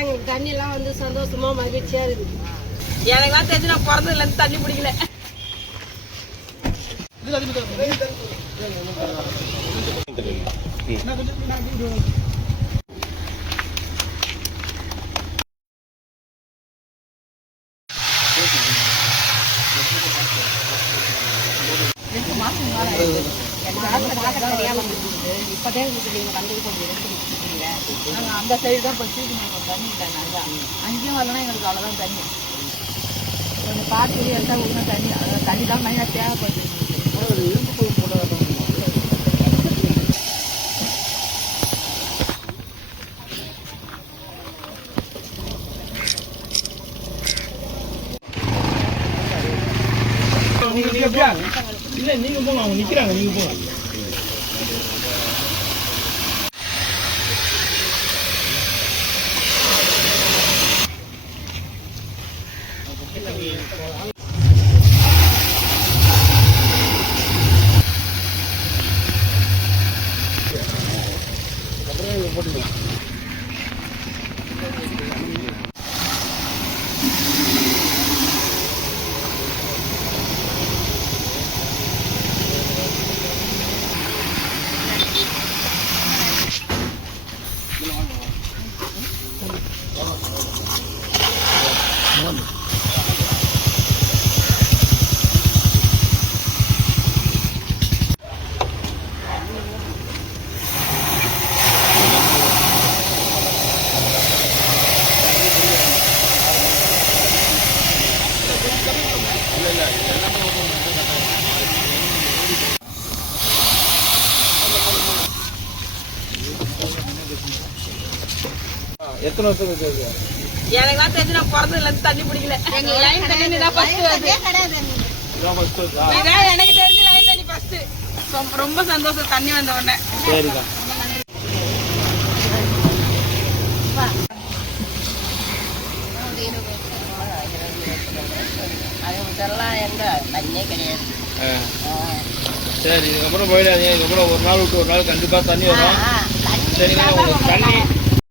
எங்களுக்கு தண்ணி எல்லாம் வந்து சந்தோஷமா மகிழ்ச்சியா இருக்குது. எனக்குலாம் தெரிஞ்சு நான் பிறந்ததுல இருந்து தண்ணி பிடிக்கல. அந்த சைடு தான் போய் தண்ணி இல்லை. நாங்கள் அங்கேயும் வரலன்னா எங்களுக்கு அவ்வளோதான் தண்ணி. கொஞ்சம் பார்த்து எடுத்தால் ஒழுங்காக தண்ணி தண்ணி தான் மெயினாக தேவைப்படுது. இல்லை நீங்கள் போங்க, அவங்க நிற்கிறாங்க, நீங்கள் போங்க. எத்தனை வருஷம் இருக்குது? எனக்குலாம் தெரிஞ்சு நான் பிறந்ததுல இருந்து தண்ணி பிடிக்கல. எங்க லைன் தண்ணி தான் ஃபர்ஸ்ட் வருது. இதான் எனக்கு தெரிஞ்சு லைன் தண்ணி ஃபர்ஸ்ட். ரொம்ப சந்தோஷம் தண்ணி வந்த உடனே. சரிக்கா. எங்க தண்ணியே கிடையாது. சரி, இதுக்கப்புறம் போயிடாதீங்க. இதுக்கப்புறம் ஒரு நாள் விட்டு ஒரு நாள் கண்டிப்பாக தண்ணி வரும். சரிங்களா? உங்களுக்கு தண்ணி